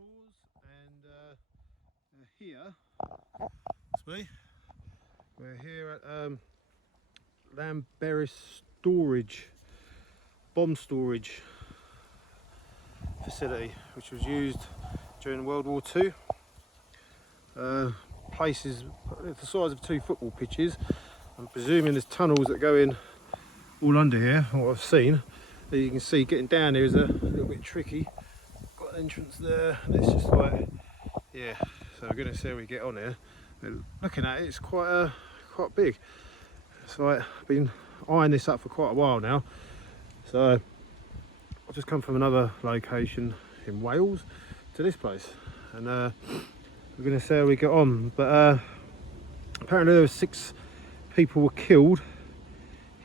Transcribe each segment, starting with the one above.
tunnels, and here, that's me. We're here at Llanberis bomb storage facility, which was used during World War II. Places the size of 2 football pitches. I'm presuming there's tunnels that go in all under here. What I've seen, as you can see, getting down here is a little bit tricky. Got an entrance there, and it's just like, yeah. So we're going to see how we get on here. But looking at it, it's quite big. It's like I've been eyeing this up for quite a while now. So I've just come from another location in Wales to this place, and we're going to see how we get on. But apparently there were 6 people were killed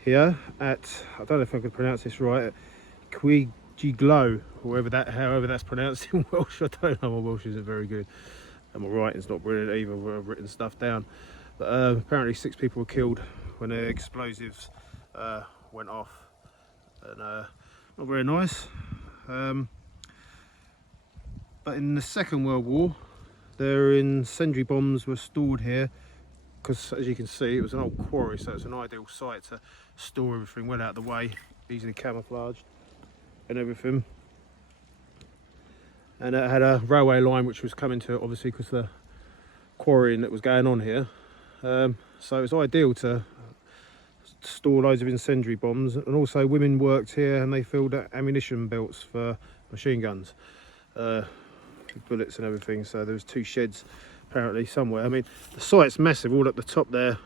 here at, I don't know if I could pronounce this right, Glyn, however that's pronounced in Welsh. I don't know, my Welsh isn't very good, and my writing's not brilliant either where I've written stuff down. But apparently 6 people were killed when the explosives went off, and not very nice. But in the Second World War, incendiary bombs were stored here, because as you can see, it was an old quarry, so it's an ideal site to store everything well out of the way, easily camouflaged and everything. And it had a railway line which was coming to it, obviously, because the quarrying that was going on here. So it was ideal to store loads of incendiary bombs, and also women worked here and they filled ammunition belts for machine guns, with bullets and everything. So there was 2 sheds apparently somewhere. I mean, the site's massive, all up the top there,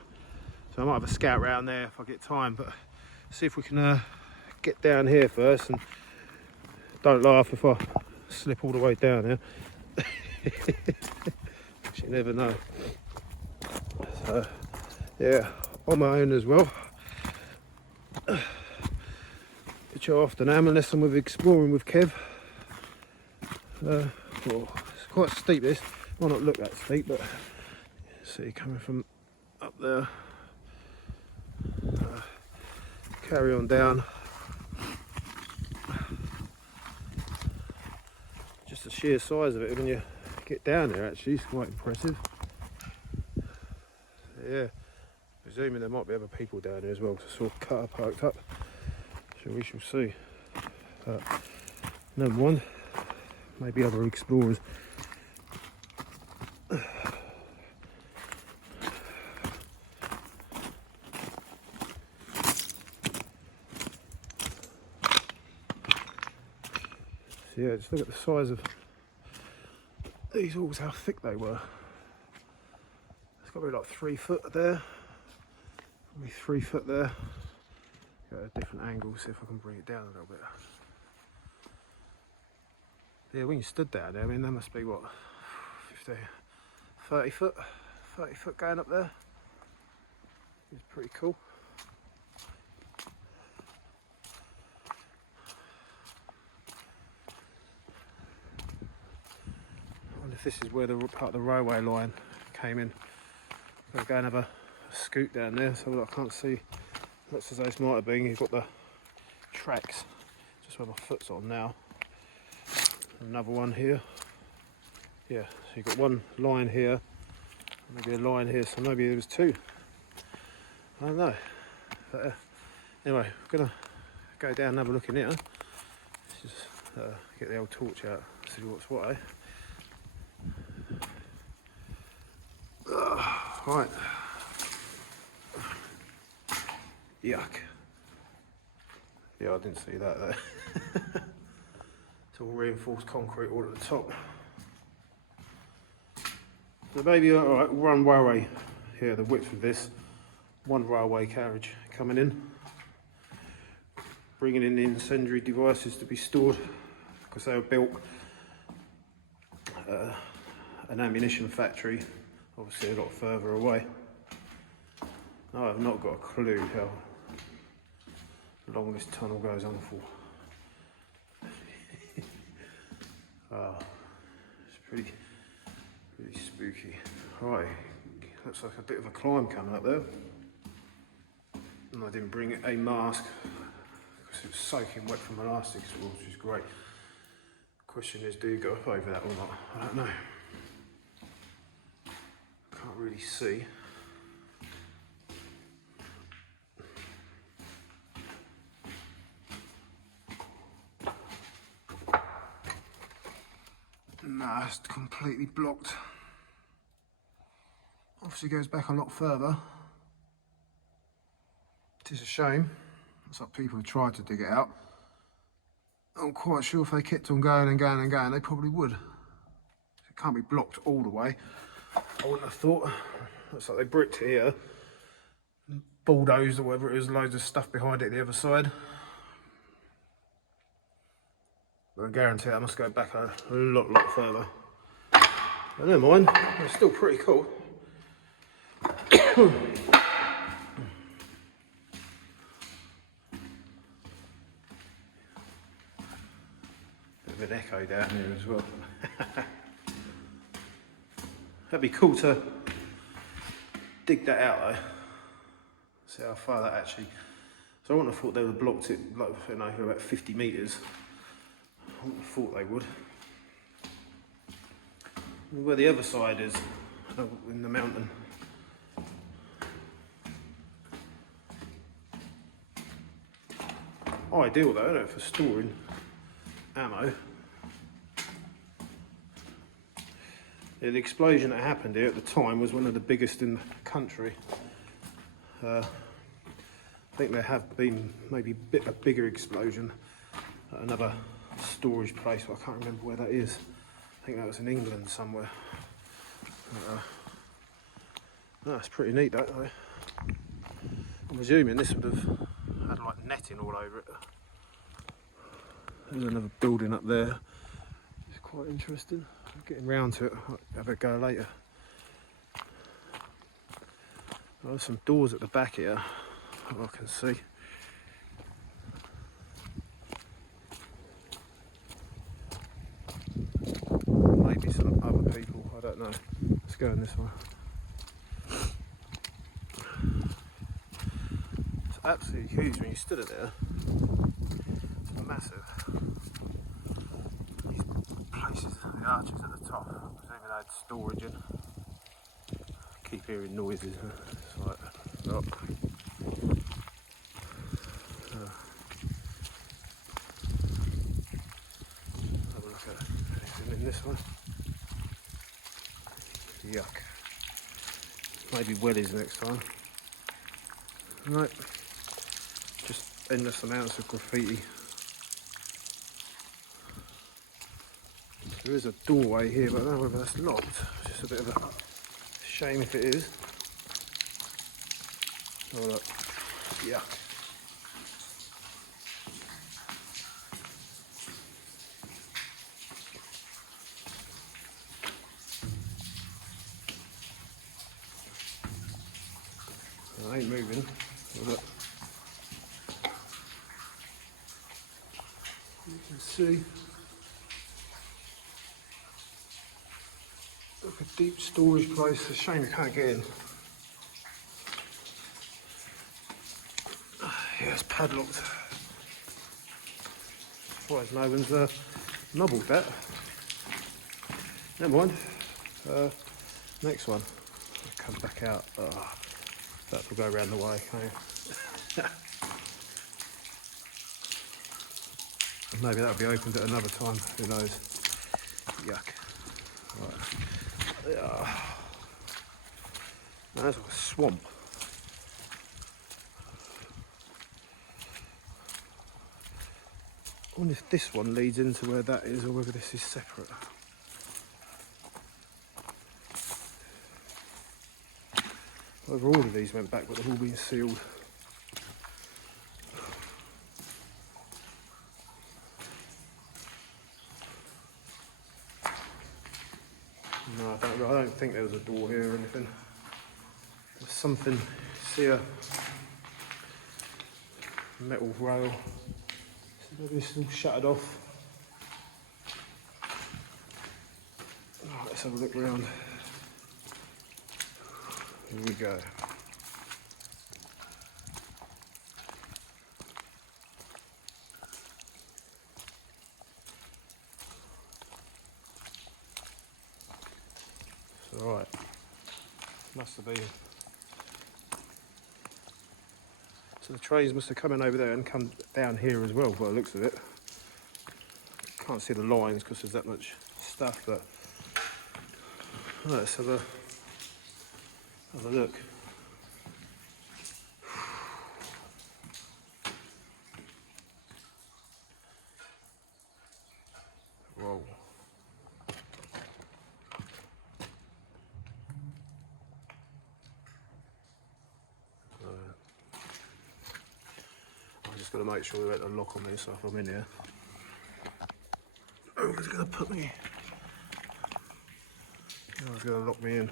so I might have a scout round there if I get time, but see if we can get down here first, and don't laugh if I slip all the way down here. You never know. So yeah, on my own as well, which I often am unless I'm exploring with Kev. Well, it's quite steep, this might not look that steep, but see, coming from up there, carry on down. Just the sheer size of it when you get down there, actually, is quite impressive. Yeah, presuming there might be other people down there as well, because I saw cutter parked up, so we shall see. Number 1, maybe other explorers. So yeah, just look at the size of these walls, how thick they were. It's got to be like 3 foot there, probably 3 foot there. Go at a different angle, see if I can bring it down a little bit. Yeah, when you stood down there, I mean, there must be what, 30 foot going up there. It's pretty cool. I wonder if this is where the part of the railway line came in. I'll go and have a scoot down there, so I can't see. Looks as though this might have been. You've got the tracks just where my foot's on now. Another one here. Yeah, so you've got one line here, maybe a line here, so maybe there was 2. I don't know. But anyway, we're gonna go down and have a look in here. Let's just get the old torch out, see what's what, eh? Right. Yuck. Yeah, I didn't see that there. It's all reinforced concrete all at the top. So maybe, alright, one railway here, the width of this. 1 railway carriage coming in. Bringing in the incendiary devices to be stored, because they were built an ammunition factory, obviously a lot further away. I have not got a clue how long this tunnel goes on for. Oh, it's pretty spooky. Right, looks like a bit of a climb coming up there. And I didn't bring a mask because it was soaking wet from my last explore, which is great. Question is, do you go up over that or not? I don't know. Can't really see. Nah, it's completely blocked. Obviously goes back a lot further. It is a shame. Looks like people have tried to dig it out. I'm quite sure if they kept on going and going and going, they probably would. It can't be blocked all the way. I wouldn't have thought. Looks like they bricked it here, bulldozed or whatever it is, loads of stuff behind it the other side. But I guarantee I must go back a lot further. But never mind, it's still pretty cool. Bit of an echo down here as well. That'd be cool to dig that out though. See how far that actually. So I wouldn't have thought they would have blocked it, like, you know, about 50 metres. I wouldn't have thought they would. Where the other side is, in the mountain. Ideal though, isn't it, for storing ammo. Yeah, the explosion that happened here at the time was one of the biggest in the country. I think there have been maybe a bigger explosion at another storage place, but I can't remember where that is. I think that was in England somewhere. That's pretty neat though. I'm presuming this would have had like netting all over it. There's another building up there. It's quite interesting. I'm getting round to it. I'll have a go later. There's some doors at the back here, I can see. Maybe some other people, I don't know. Let's go in this one. It's absolutely huge when you stood it there. It's massive. These places, the arches at the top, I presuming they had storage in. Keep hearing noises. It's like, oh. Have a look at anything in this one. Yuck. Maybe wellies next time. No, just endless amounts of graffiti. There is a doorway here, but I don't know whether that's locked. It's just a bit of a shame if it is. Oh look, yuck. I ain't moving. Oh, look. You can see. Look, a deep storage place. It's a shame you can't get in. Yeah, it's padlocked. Surprised no one's nobbled that. Never mind. Next one. Come back out. Oh, that will go around the way. Maybe that'll be opened at another time. Who knows? Yuck. Right. That's like a swamp. I wonder if this one leads into where that is or whether this is separate. Over all of these went back, but they've all been sealed. No, I don't think there was a door here or anything. There's something, see a metal rail. Maybe it's all shuttered off. Oh, let's have a look round. Here we go. Must have been. So the trains must have come in over there and come down here as well, by the looks of it. Can't see the lines because there's that much stuff, but let's have a look. Whoa. I'm just going to make sure there ain't a lock on me, so if I'm in here, who's going to put me? Who's going to lock me in?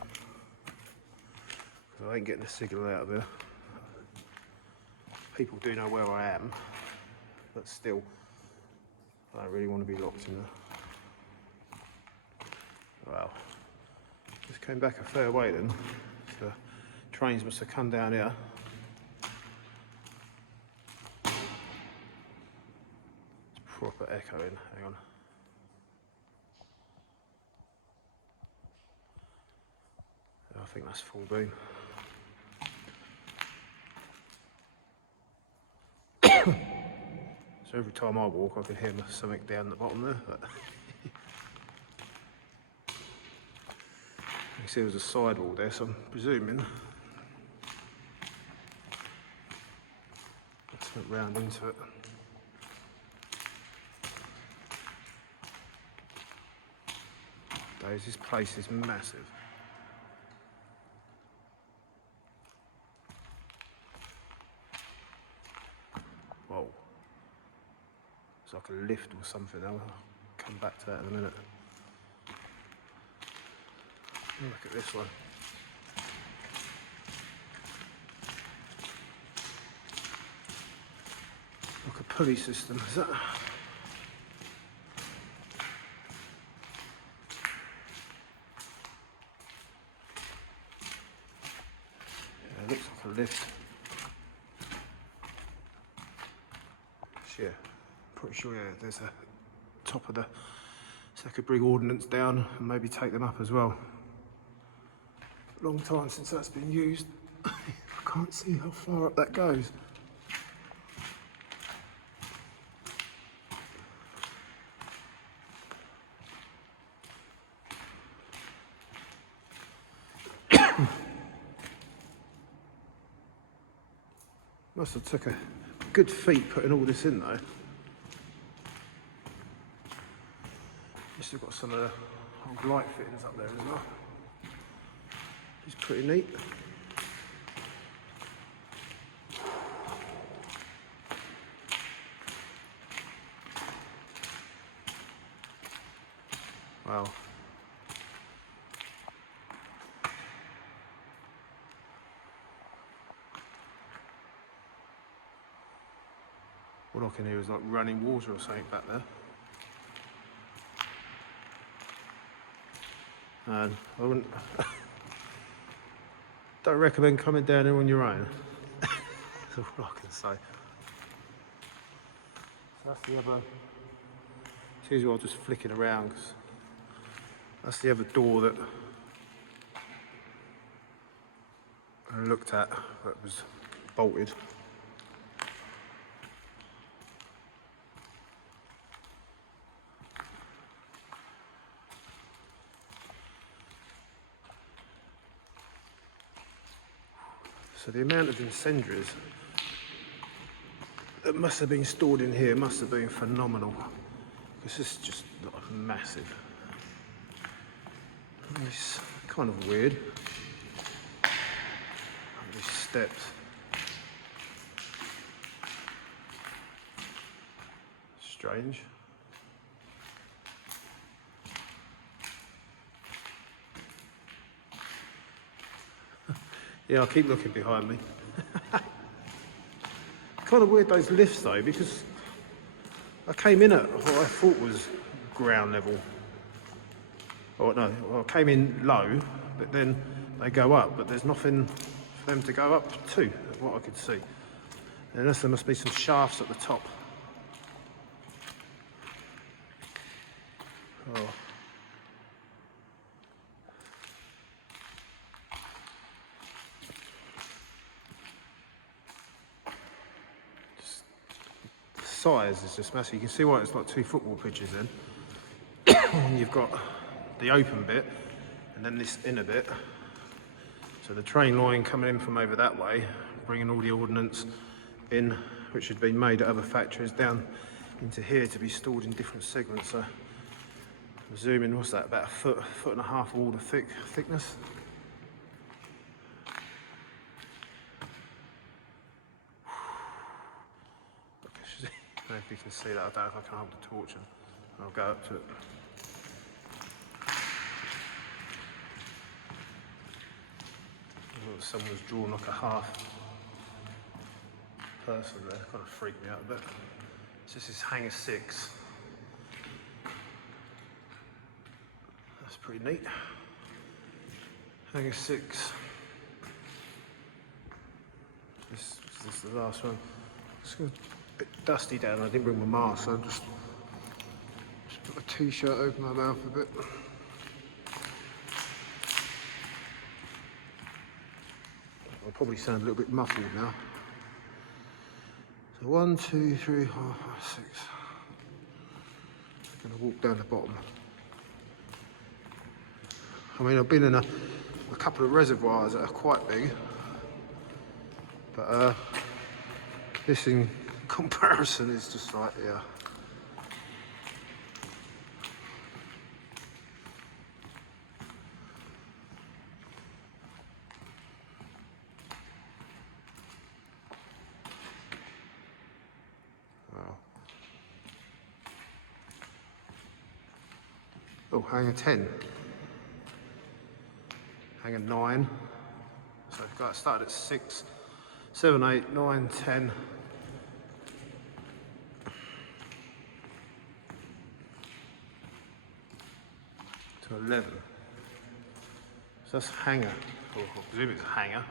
Because I ain't getting a signal out of here. People do know where I am, but still, I don't really want to be locked in there. Wow, just came back a fair way then. So trains must have come down here. It's proper echoing, hang on. I think that's full beam. So every time I walk I can hear something down the bottom there. But you can see there's a sidewall there, so I'm presuming let's look round into it. This place is massive. Whoa. It's like a lift or something. I'll come back to that in a minute. Look at this one. Like a pulley system, is that? Yeah, it looks like a lift. Yeah, pretty sure there's a top of the, so I could bring ordnance down and maybe take them up as well. Long time since that's been used. I can't see how far up that goes. Must have took a good feat putting all this in though. You still got some of the old light fittings up there as well. It's pretty neat. Wow. What I can hear is like running water or something back there. And I wouldn't, don't recommend coming down here on your own. That's all I can say. So that's the other, excuse me, I'm just flicking around because that's the other door that I looked at that was bolted. So the amount of incendiaries that must have been stored in here must have been phenomenal. Because this is just like massive. And it's kind of weird. These steps. Strange. Yeah, I'll keep looking behind me. Kind of weird those lifts though, because I came in at what I thought was ground level. Or no, well, I came in low, but then they go up, but there's nothing for them to go up to, what I could see. Unless there must be some shafts at the top. Oh. size is just massive. You can see why it's like 2 football pitches then. You've got the open bit and then this inner bit. So the train line coming in from over that way, bringing all the ordnance in, which had been made at other factories, down into here to be stored in different segments. So I'm zooming, what's that, about a foot and a half wall of thickness. I don't know if you can see that. I don't know if I can hold the torch and I'll go up to it. Someone's drawn like a half person there, kind of freaked me out a bit. So this is hangar 6. That's pretty neat. Hangar 6. This is the last one. It's a bit dusty down. I didn't bring my mask, so I just put my t-shirt over my mouth a bit. I'll probably sound a little bit muffled now. So 1, 2, 3, 4, 5, 6. I'm going to walk down the bottom. I mean, I've been in a couple of reservoirs that are quite big, but this in comparison is just like, yeah. Oh, hangar 10, hangar 9. So I've got started at 6, 7, 8, 9, 10. To 11. So that's hangar. Or I presume it's a hangar.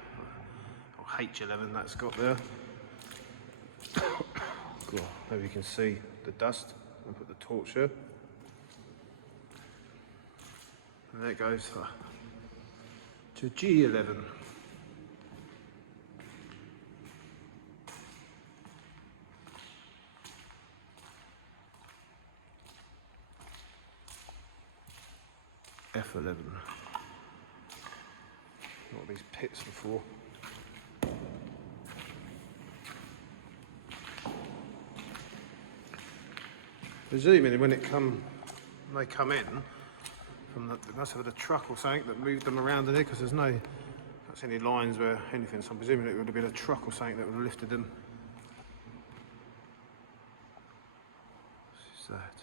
Or H11 that's got there. Cool. Maybe you can see the dust. I'll put the torch here. And there it goes to G11. F11. Not these pits before. Presumably when they come in, they must have had a truck or something that moved them around in there, because there's no, I don't see any lines where anything, so I'm presuming it would have been a truck or something that would have lifted them. What is that?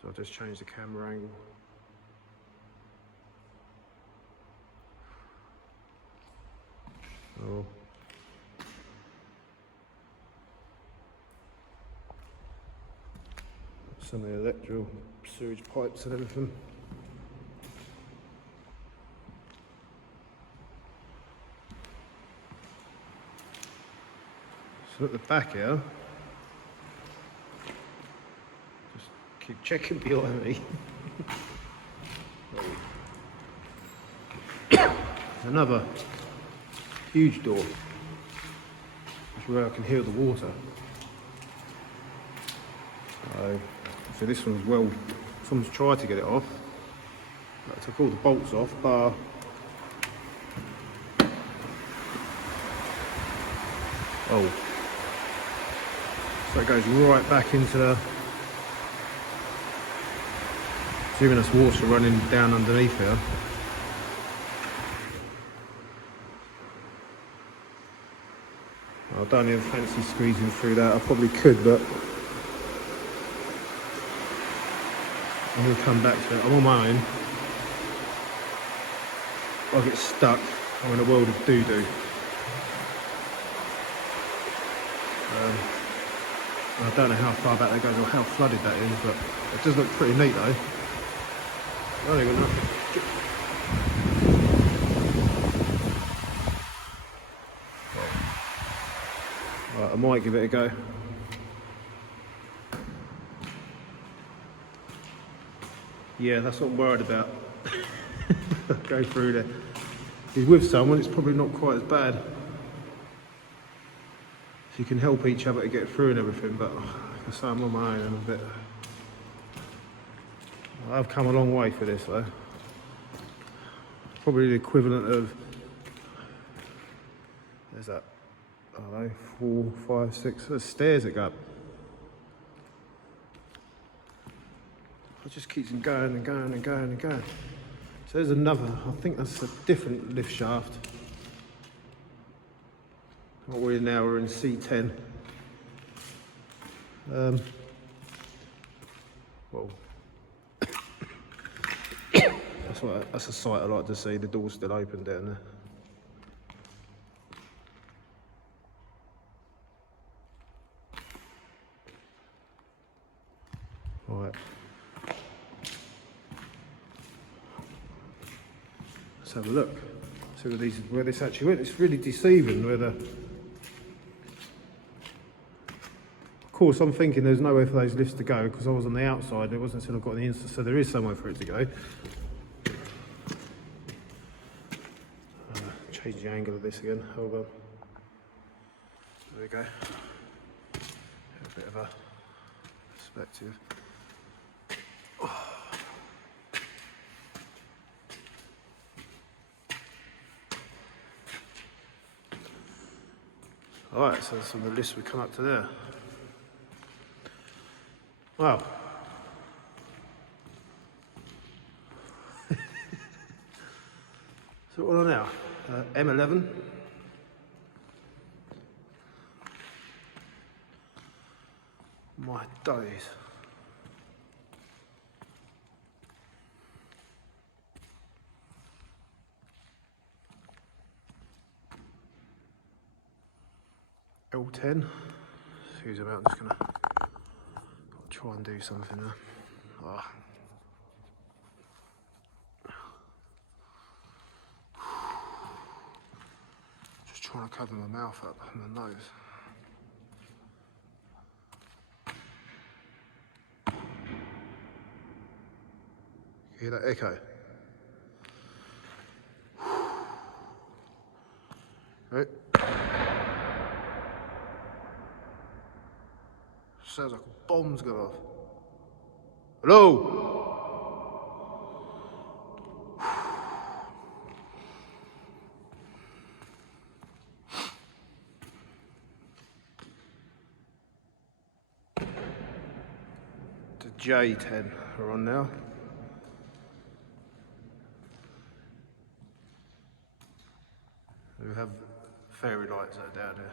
So I'll just change the camera angle. Oh. Some of the electrical sewage pipes and everything. So at the back here, just keep checking behind me. There's another huge door, which is where I can hear the water. So this one's, well, someone's tried to get it off. I took all the bolts off, bar. Oh. So it goes right back into the, assuming there's water running down underneath here. I don't even fancy squeezing through that. I probably could, but I'm going to come back to it. I'm on my own. I'll get stuck. I'm in a world of doo-doo. I don't know how far back that goes or how flooded that is, but it does look pretty neat though. I don't even know. Right, I might give it a go. Yeah, that's what I'm worried about. Go through there. If he's with someone, it's probably not quite as bad. So you can help each other to get through and everything, but like I say, I'm on my own and a bit. I've come a long way for this though. Probably the equivalent of, there's that, I don't know, 4, 5, 6, there's stairs that go up. It just keeps them going and going and going and going. So there's another, I think that's a different lift shaft. What we're in now, we're in C10. Well, that's a sight I like to see, the door's still open down there. Right. Let's have a look. See where this actually went. It's really deceiving where the... Of course, I'm thinking there's nowhere for those lifts to go because I was on the outside. It wasn't until I got on the inside, so there is somewhere for it to go. Change the angle of this again. Hold on. There we go. A bit of a perspective. Alright, so some of the lifts we come up to there. Wow. So what are we on now? M11. My days. L10. Excuse me, I'm just gonna try and do something there. Oh. Just trying to cover my mouth up and my nose. You hear that echo? Right. Sounds like a bomb's gone off. Hello? The J10 are on now. We have fairy lights that are down there.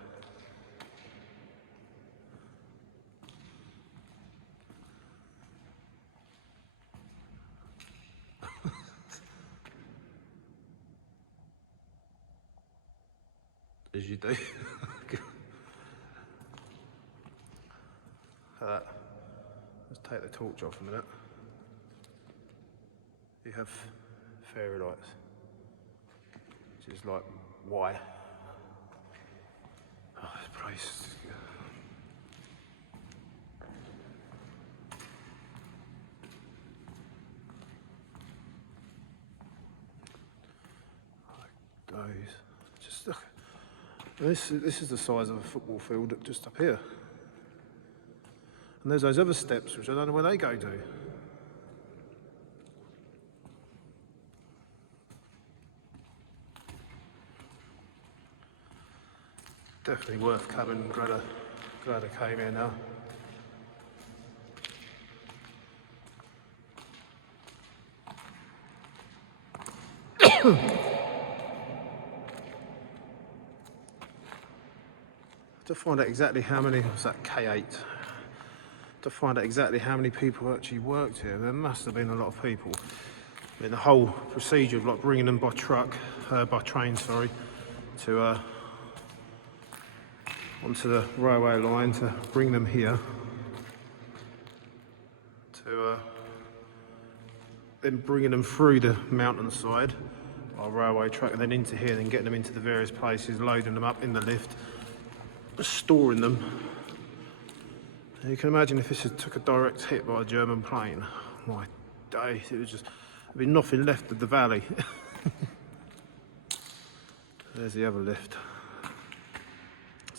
As you do. Let's take the torch off a minute. You have fairy lights, which is like why. Oh, this place. Like those. Just look. This is the size of a football field just up here. And there's those other steps, which I don't know where they go to. Definitely worth coming. Glad I came here now. To find out exactly how many, was that K8? To find out exactly how many people actually worked here. There must have been a lot of people. I mean, the whole procedure of like bringing them by train, sorry, to onto the railway line to bring them here, to then bringing them through the mountainside by railway track and then into here, then getting them into the various places, loading them up in the lift, storing them. You can imagine if this had took a direct hit by a German plane. My days, it was just, there'd be nothing left of the valley. There's the other lift.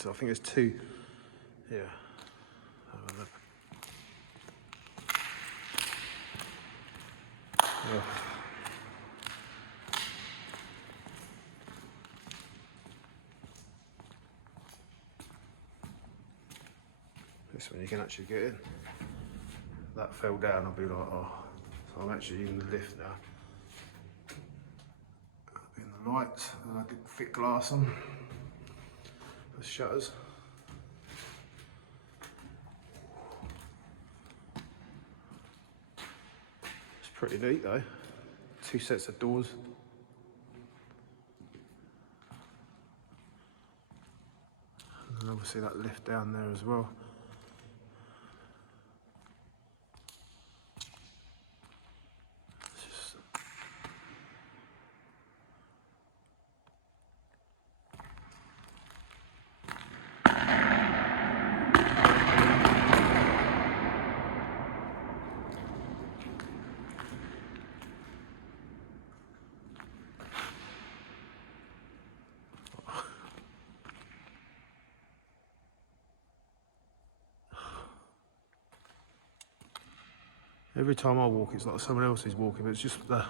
So I think there's two. Yeah. Have a look. Yeah. This one you can actually get in. If that fell down, I'll be like, oh. So I'm actually in the lift now. In the lights, and I did thick glass on the shutters. It's pretty neat though. 2 sets of doors. And obviously that lift down there as well. Every time I walk, it's like someone else is walking, but it's just the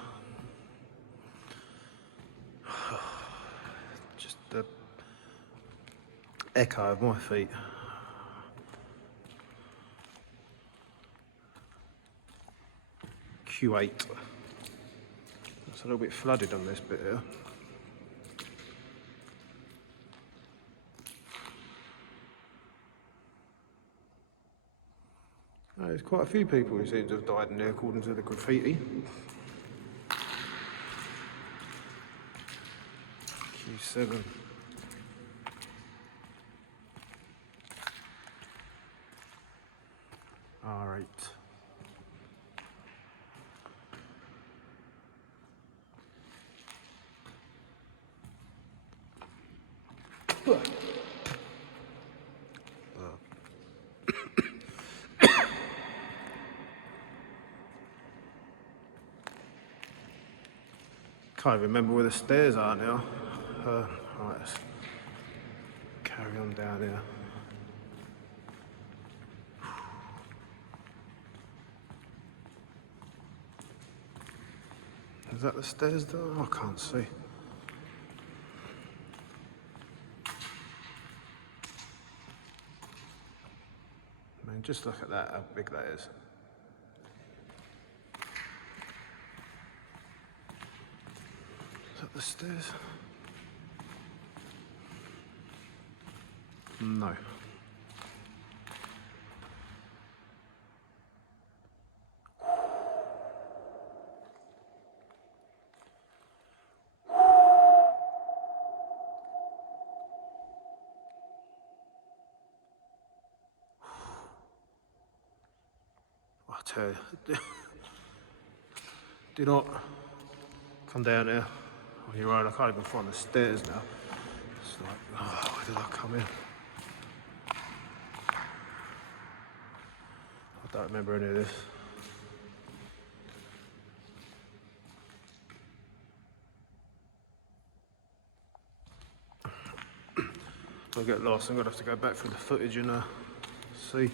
echo of my feet. Q8. It's a little bit flooded on this bit here. There's quite a few people who seem to have died in there according to the graffiti. Q7. R8. Can't even remember where the stairs are now. Right, let's carry on down here. Is that the stairs though? I can't see. I mean, just look at that, how big that is. Is that the stairs? No. I tell you, do not come down here on your own. I can't even find the stairs now. It's like, oh, where did I come in? I don't remember any of this. If I get lost, I'm gonna have to go back through the footage and see.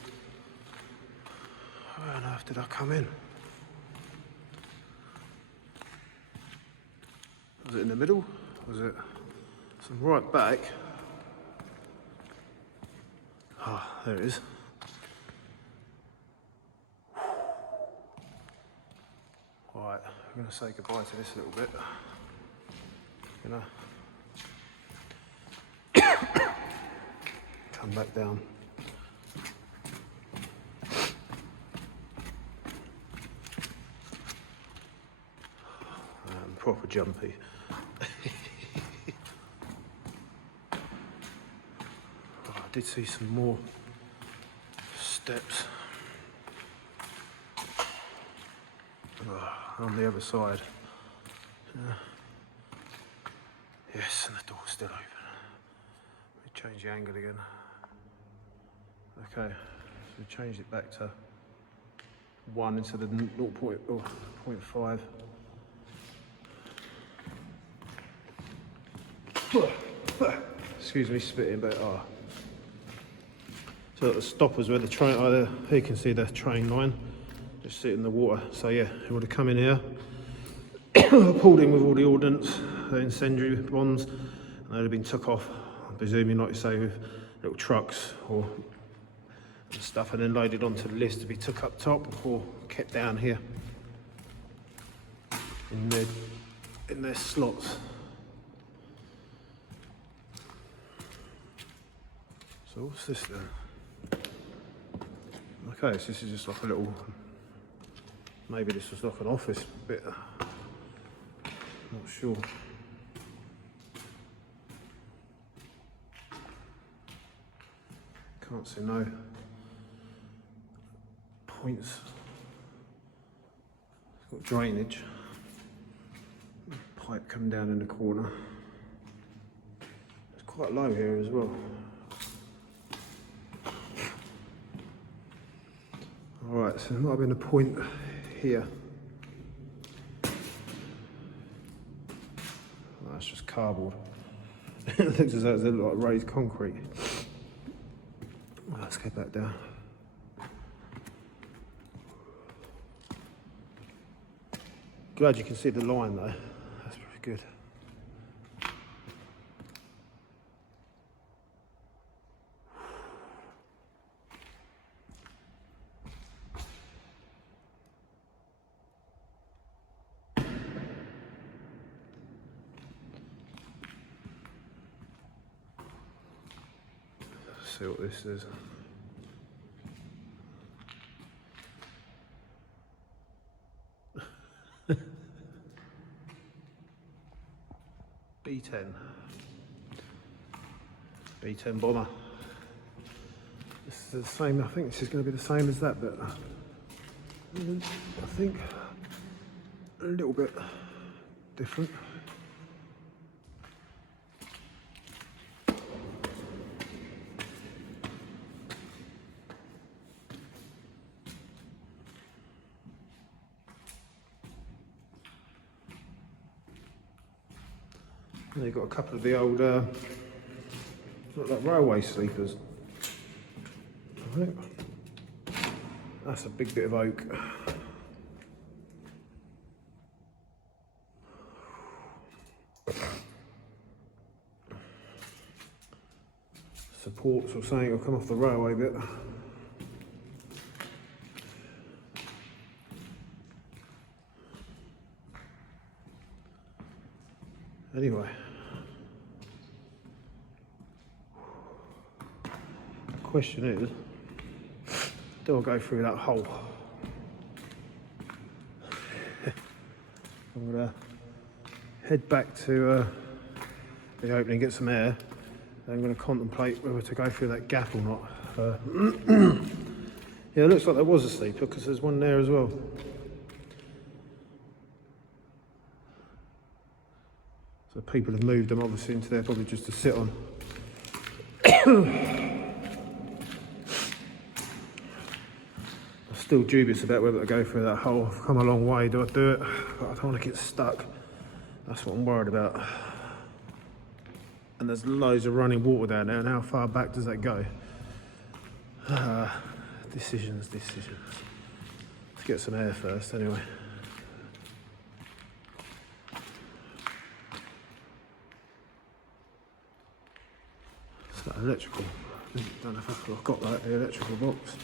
Where on earth did I come in? Was it in the middle? Was it some right back? Ah, there it is. Right, I'm gonna say goodbye to this little bit. Gonna come back down. Proper jumpy. Oh, I did see some more steps on the other side. Yes, and the door's still open. Let me change the angle again. Okay, so we changed it back to 1 instead of 0.5. Excuse me spitting, but So the stoppers where the train, here you can see the train line, just sitting in the water. So yeah, it would have come in here, pulled in with all the ordnance, the incendiary bombs, and they'd have been took off, I'm presuming, like you say, with little trucks or stuff, and then loaded onto the list to be took up top or kept down here in their slots. So what's this then? Okay, so this is just like a little, maybe this was like an office bit, not sure. Can't see no points. It's got drainage. Pipe coming down in the corner. It's quite low here as well. Alright, so there might have been a point here. Oh, that's just cardboard. It looks as though it's like raised concrete. Let's get back down. Glad you can see the line though. That's pretty good. Let's see what this is. B-10 bomber. This is the same, I think this is going to be the same as that, but I think a little bit different. And they've got a couple of the old, look like railway sleepers. I think that's a big bit of oak. Supports or something will come off the railway bit. Anyway. Question is, do I go through that hole? I'm gonna head back to the opening, get some air. Then I'm gonna contemplate whether to go through that gap or not. Yeah, it looks like there was a sleeper because there's one there as well. So people have moved them obviously into there probably just to sit on. Still dubious about whether to go through that hole. I've come a long way, do I do it? But I don't want to get stuck. That's what I'm worried about. And there's loads of running water down there, and how far back does that go? Decisions. Let's get some air first anyway. Is that electrical? I don't know if I've got that, the electrical box.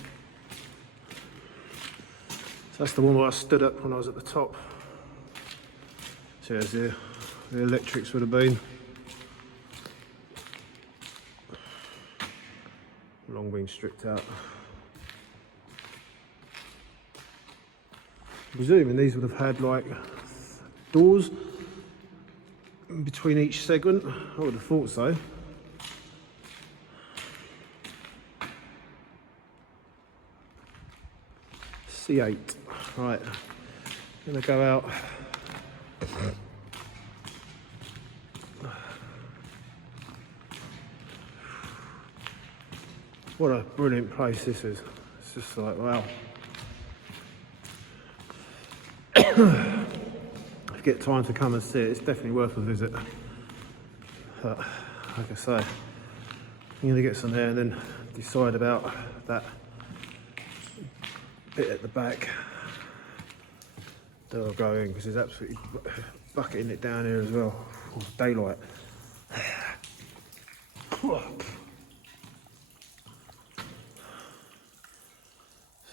So that's the one where I stood up when I was at the top. So there's the electrics would have been. Long being stripped out. I'm presuming these would have had like doors in between each segment. I would have thought so. C8. Right, I'm gonna go out. What a brilliant place this is. It's just like, wow. If you get time to come and see it, it's definitely worth a visit. But, like I say, I'm going to get some there and then decide about that bit at the back that I'll go in, because there's absolutely bucketing it down here as well. Oh, daylight.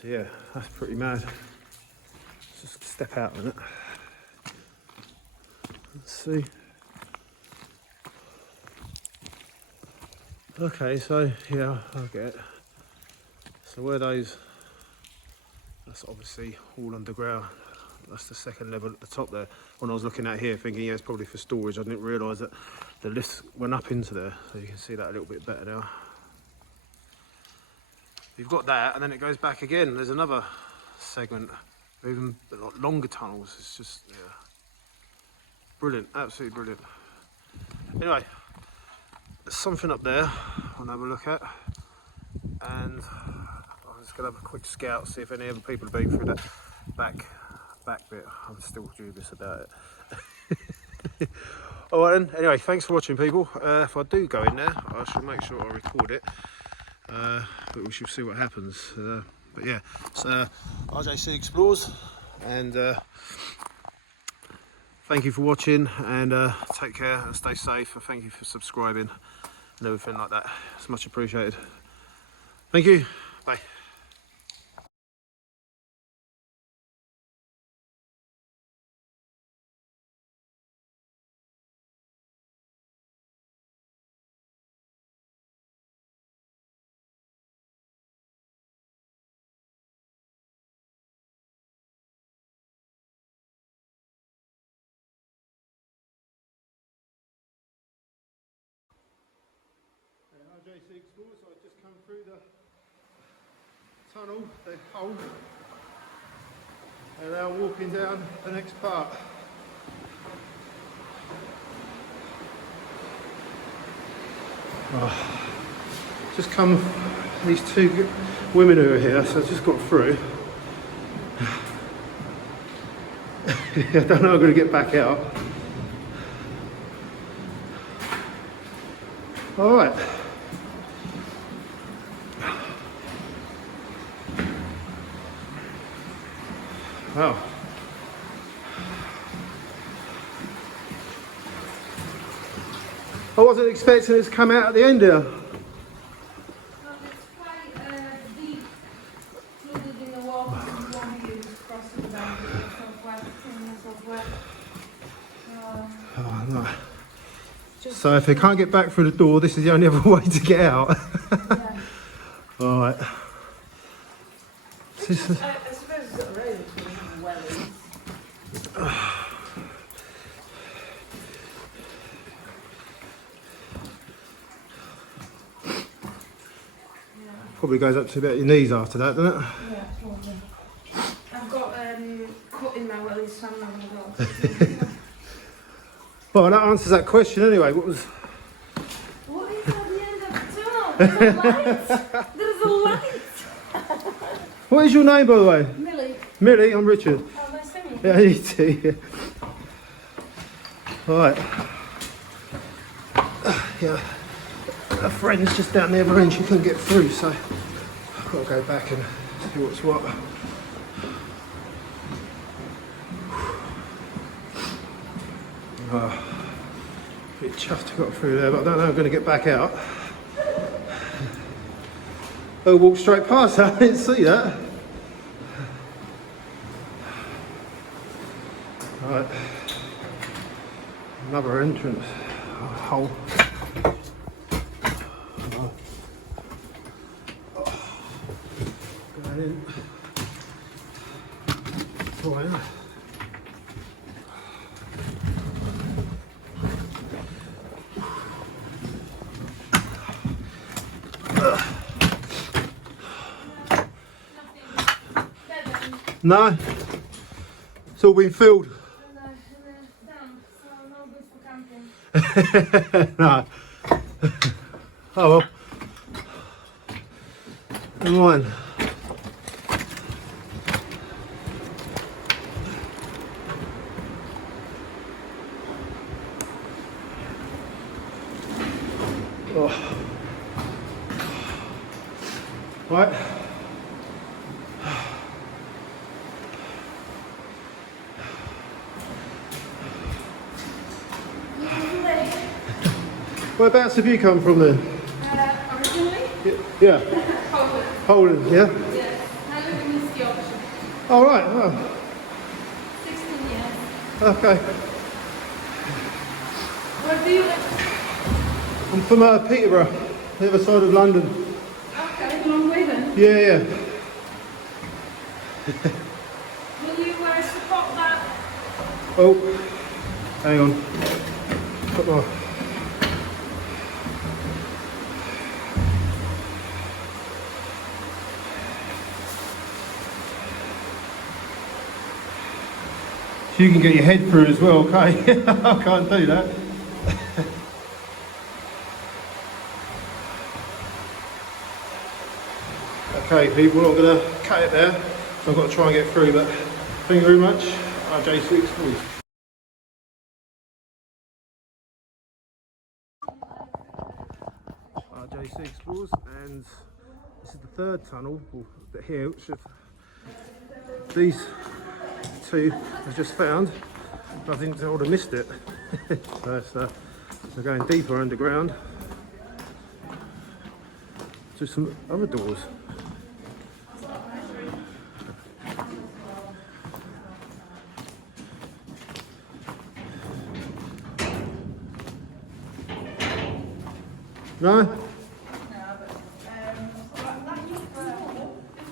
So yeah, that's pretty mad. Let's just step out a minute. Let's see. Okay, so yeah, I get it. So where those, that's obviously all underground. That's the second level at the top there. When I was looking at here thinking, yeah, it's probably for storage, I didn't realise that the lifts went up into there. So you can see that a little bit better now. You've got that, and then it goes back again. There's another segment, even a lot longer tunnels. It's just, yeah, brilliant, absolutely brilliant. Anyway, there's something up there I'll have a look at, and I'm just gonna have a quick scout, see if any other people have been through that back bit. I'm still dubious about it. All right then, anyway, thanks for watching, people. If I do go in there, I shall make sure I record it. But we shall see what happens. But yeah, so RJC Explores, and thank you for watching, and take care and stay safe, and thank you for subscribing and everything like that. It's much appreciated. Thank you. Bye. RJC Explores, so I've just come through the tunnel, the hole, and now walking down the next part. Oh, just come, these two women who are here, so I just got through. I don't know I'm going to get back out. All right. Wow. I wasn't expecting it to come out at the end here. Well, it's quite deep, flooded in the water, and you won't be able to cross it without getting yourself wet, cleaning yourself wet. Oh, no. So if they can't get back through the door, this is the only other way to get out. Yeah. All right. I suppose it's got a rail to the wellies. Probably goes up to about your knees after that, doesn't it? Yeah, probably. I've got cut in my wellies, so I'm not going to go. Well, that answers that question anyway. What is at the end of the tunnel? There's a light! There's a light! What is your name, by the way? Millie. Millie, I'm Richard. Oh, nice to meet you. Yeah, you too. All right. Yeah. A friend's just down the other end. She couldn't get through, so I've got to go back and see what's what. Oh, a bit chuffed to got through there, but I don't know I'm going to get back out. I walked straight past that, I didn't see that. Right, another entrance, hole. Going in. Go in. No, it's all been filled. No. Oh well. Never mind. Oh. Right. Whereabouts have you come from then? Originally? Yeah. Poland. Poland, yeah? Yes. I live in East Yorkshire. All right. Oh, 16 years. okay. Where do you live? I'm from Peterborough, the other side of London. Okay, long way then. Yeah, yeah. Will you support that? Oh, hang on. Put my... So you can get your head through as well, okay? I can't do that. Okay, people, I'm going to cut it there. So I've got to try and get through, but thank you very much. RJ6, please. RJ6 Explorers, and this is the third tunnel here, which is these two I've just found. I think I would have missed it. So we're going deeper underground to some other doors. No?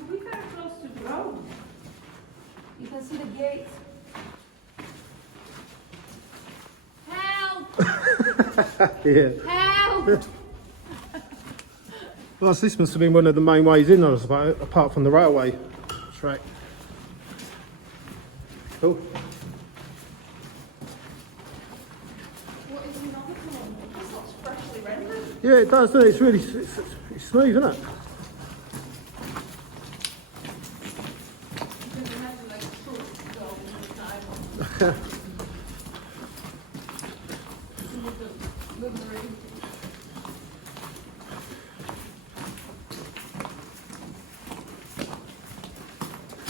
We're very close to the road. You can see the gate. Help! Yeah. Help! Well, this must have been one of the main ways in, apart from the railway track. Cool. What is another one? This looks freshly rendered. Yeah, it does, doesn't it? It's really it's smooth, isn't it? You can imagine like a truck going in the time.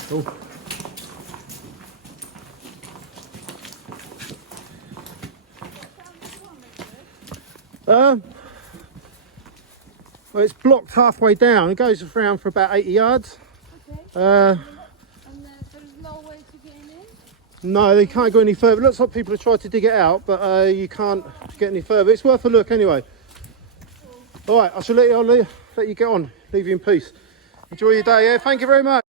Cool. Well, it's blocked halfway down. It goes around for about 80 yards. Okay. Uh, And there's no way to get in? no, they can't go any further. It looks like people have tried to dig it out, but you can't get any further. It's worth a look anyway. All right, I shall let you get on. Leave you in peace. Enjoy your day. Yeah, thank you very much.